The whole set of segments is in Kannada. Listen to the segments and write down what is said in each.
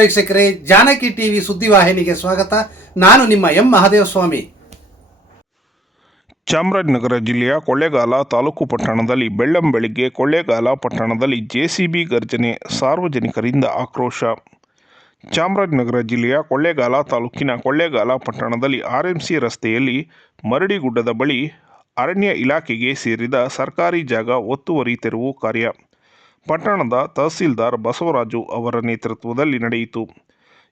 ವೀಕ್ಷಕರೇ, ಜಾನಕಿ ಟಿವಿ ಸುದ್ದಿವಾಹಿನಿಗೆ ಸ್ವಾಗತ. ನಾನು ನಿಮ್ಮ ಎಂ ಮಹಾದೇವಸ್ವಾಮಿ. ಚಾಮರಾಜನಗರ ಜಿಲ್ಲೆಯ ಕೊಳ್ಳೇಗಾಲ ತಾಲೂಕು ಪಟ್ಟಣದಲ್ಲಿ ಬೆಳ್ಳಂ ಬೆಳಿಗ್ಗೆ ಕೊಳ್ಳೇಗಾಲ ಪಟ್ಟಣದಲ್ಲಿ ಜೆಸಿಬಿ ಗರ್ಜನೆ ಸಾರ್ವಜನಿಕರಿಂದ ಆಕ್ರೋಶ. ಚಾಮರಾಜನಗರ ಜಿಲ್ಲೆಯ ಕೊಳ್ಳೇಗಾಲ ತಾಲೂಕಿನ ಕೊಳ್ಳೇಗಾಲ ಪಟ್ಟಣದಲ್ಲಿ ಆರ್ಎಂಸಿ ರಸ್ತೆಯಲ್ಲಿ ಮರಡಿಗುಡ್ಡದ ಬಳಿ ಅರಣ್ಯ ಇಲಾಖೆಗೆ ಸೇರಿದ ಸರ್ಕಾರಿ ಜಾಗ ಒತ್ತುವರಿ ತೆರವು ಕಾರ್ಯ. ಪಟ್ಟಣದ ತಹಸೀಲ್ದಾರ್ ಬಸವರಾಜು ಅವರ ನೇತೃತ್ವದಲ್ಲಿ ನಡೆಯಿತು.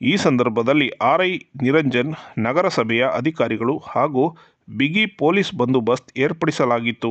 ಈ ಸಂದರ್ಭದಲ್ಲಿ ಆರ್ಐ ನಿರಂಜನ್ ನಗರಸಭೆಯ ಅಧಿಕಾರಿಗಳು ಹಾಗೂ ಬಿಗಿ ಪೊಲೀಸ್ ಬಂದೋಬಸ್ತ್ ಏರ್ಪಡಿಸಲಾಗಿತ್ತು.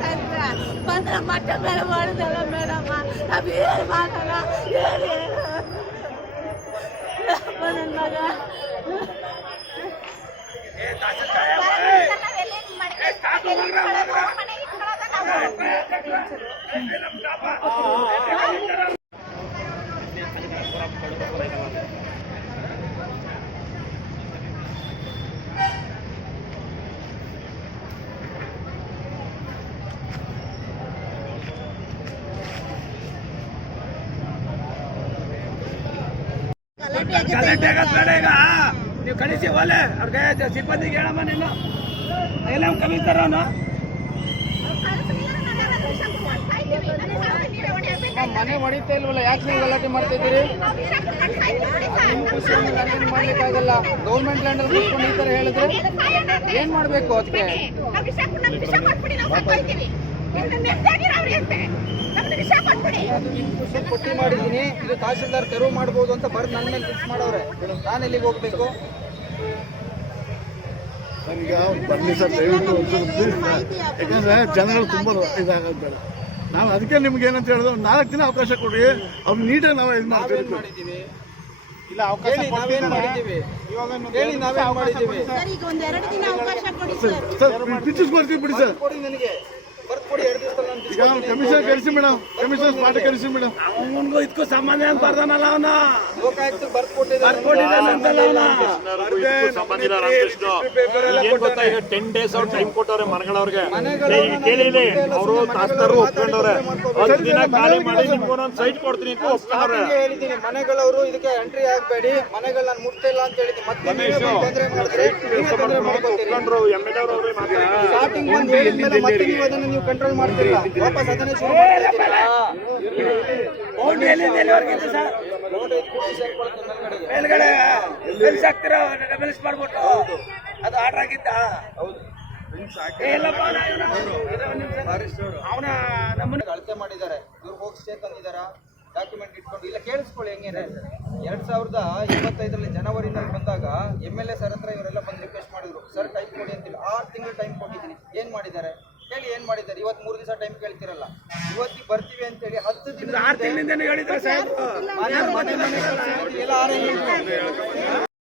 ಇದ್ರ ಬಂದ್ರೆ ಮಕ್ಕಳ ಮೇಲೆ ಮಾಡೋದಲ್ಲ ಮೇಡಮ್ಮ ನಾವ್ ಏನ್ ಮಾಡೋಣ ಏನು ಏನು ಯಪ್ಪ ನನ್ ಮಗ ಗಲಾಟೆ ಆಗದ್ ಬೇಡ ಈಗ. ನೀವು ಕಳಿಸಿ ಒಲೆ. ಅವ್ರಿಗೆ ಸಿಬ್ಬಂದಿಗೆ ಹೇಳಮ್ಮ ನೀನು. ಎಲ್ಲ ಕಲಿತಾರ ಅವನು. ಮನೆ ಹೊಡಿತಾ ಇಲ್ವಲ್ಲ? ಯಾಕೆ ನೀವು ಗಲಾಟೆ ಮಾಡ್ತಿದ್ದೀರಿ ನಿಮ್ಮ ಖುಷಿ ನಾನೇನು ಮಾಡ್ಲಿಕ್ಕಾಗಲ್ಲ ಗೌರ್ಮೆಂಟ್ ಲ್ಯಾಂಡ್ ಅಲ್ಲಿ ಕೂತ್ಕೊಂಡು ಈ ತರ ಹೇಳಿದ್ರೆ ಏನ್ ಮಾಡ್ಬೇಕು ಅದಕ್ಕೆ? ಪಟ್ಟಿ ಮಾಡಿದ್ದೀನಿ. ಇದು ತಹಶೀಲ್ದಾರ್ ತೆರವು ಮಾಡ್ಬೋದು ಅಂತ ಬರ್ದು ನನ್ನ ಮೇಲೆ ಫಿಕ್ಸ್ ಮಾಡವ್ರೆ. ನಾನು ಎಲ್ಲಿಗೆ ಹೋಗ್ಬೇಕು? ನನಗೆ ಅವ್ರು ಬರಲಿ ಸರ್ ದಯವಿಟ್ಟು ಸರ್. ಜನಗಳು ತುಂಬ ಇದಾಗೋದು ಬೇಡ ನಾವು ಅದಕ್ಕೆ ನಿಮ್ಗೆ ಏನಂತ ಹೇಳಿದ್ರು ನಾಲ್ಕು ದಿನ ಅವಕಾಶ ಕೊಡಿ ಅವ್ರು ನೀಟಾಗಿ ನಾವು ಇದು ಮಾಡ್ತೀವಿ. ಮಾಡಿದ್ದೀವಿ? ಇಲ್ಲ ಅವಕಾಶ ನಾವೇನು ಮಾಡಿದ್ದೀವಿ? ಹೇಳಿ ನಾವೇ ಮಾಡಿದ್ದೀವಿ? ಈಗ ಒಂದ್ ದಿನ ಅವಕಾಶ ಕೊಡಿ ಸರ್ ಮಾಡ್ತೀವಿ ಬಿಡಿ ಸರ್. ಕೊಡಿ ನನಗೆ. ಬರ್ದು ಕೊಡಿ ಎರಡು ದಿವಸದಲ್ಲಿ ನಾನು ಈಗ ಕಮಿಷನ್ ಕರೆಸಿ ಮೇಡಮ್ ಕಮಿಷನ್ ಪಾಠ ಕರೆಸಿ ಮೇಡಮ್ ಅವನಿಗೂ ಇದಕ್ಕೂ ಸಂಬಂಧ ಅಂತ ಬರ್ದಾನಲ್ಲ ಅವನು. ಟೆನ್ ಡೇಸ್ ಅವ್ರು ಟೈಮ್ ಕೊಟ್ಟವ್ರೆ ಮನೆಗಳವ್ರಿಗೆ. ಕೇಳಿದೆ ಅವರು ತಾಸ್ತಾರು ಒಪ್ಕೊಂಡವ್ರೆ. ಒಂದು ದಿನ ಖಾಲಿ ಮಾಡಿ ನಿಮ್ಗೆ ಒಂದೊಂದು ಸೈಟ್ ಕೊಡ್ತೀನಿ ಅಂತ ಒಪ್ಕೊಂಡವ್ರೆ. ಹೇಳಿದ್ದೀನಿ ಮನೆಗಳವರು ಇದಕ್ಕೆ ಎಂಟ್ರಿ ಆಗಬೇಡಿ. ಮನೆಗಳು ನಾನು ಮುಟ್ತಿಲ್ಲ ಅಂತ ಹೇಳಿದ್ದೀನಿ. ಮತ್ತೆ ಒಪ್ಕೊಂಡ್ರು ಎಂ ಎಲ್ ಮಾತಾಡ್ತಾರೆ ಸ್ಟಾರ್ಟಿಂಗ್ ಬಂದು ಹೇಳಿದ್ಮೇಲೆ ಮತ್ತೆ ನೀವು ಅದನ್ನು ನೀವು ಕಂಟ್ರೋಲ್ ಮಾಡ್ತಿಲ್ಲ ವಾಪಸ್ ಅದನ್ನೇ ಶುರು ಎಲ್ಲಿಂದ ಎಲ್ಲಿವರೆಗಿದೆ ಸರ್? ಮೇಲ್ಗಡೆ ಬೆಲ್ಸ್ ಹಾಕ್ತಿರೋ ಬೆಲ್ಸ್ ಮಾಡ್ಬಿಟ್ಟು. ಅದು ಆರ್ಡರ್ ಆಗಿದ್ದ. ಅವನ ನಮ್ಮನ್ನ ಅಳತೆ ಮಾಡಿದ್ದಾರೆ. ಇವ್ರು ಹೋಗಿ ಸ್ಟೇ ಡಾಕ್ಯುಮೆಂಟ್ ಇಟ್ಕೊಂಡು. ಇಲ್ಲ ಕೇಳಿಸ್ಕೊಳ್ಳಿ ಹೆಂಗೇನೆ. ಎರಡ್ ಸಾವಿರದ ಇಪ್ಪತ್ತೈದರಲ್ಲಿ ಜನವರಿನಲ್ಲಿ ಬಂದಾಗ ಎಂ ಎಲ್ ಎ ಸರ್ ಹತ್ರ ಇವರೆಲ್ಲ ಬಂದು ರಿಕ್ವೆಸ್ಟ್ ಮಾಡಿದ್ರು. ಸರ್ ಟೈಮ್ ಕೊಡಿ ಅಂತಿಲ್ಲ. ಆರು ತಿಂಗಳು ಟೈಮ್ ಕೊಟ್ಟಿದ್ದೀನಿ. ಏನ್ ಮಾಡಿದ್ದಾರೆ ಹೇಳಿ ಏನ್ ಮಾಡಿದ್ದಾರೆ ಇವತ್ತು ಮೂರು ದಿವಸ ಟೈಮ್ ಕೇಳ್ತಿರಲ್ಲ ಇವತ್ತಿಗೆ ಬರ್ತೀವಿ ಅಂತ ಹೇಳಿ ಹತ್ತು ದಿನ ಆರು ತಿಂಗಳಿಂದ ಹೇಳಿದ್ರೆ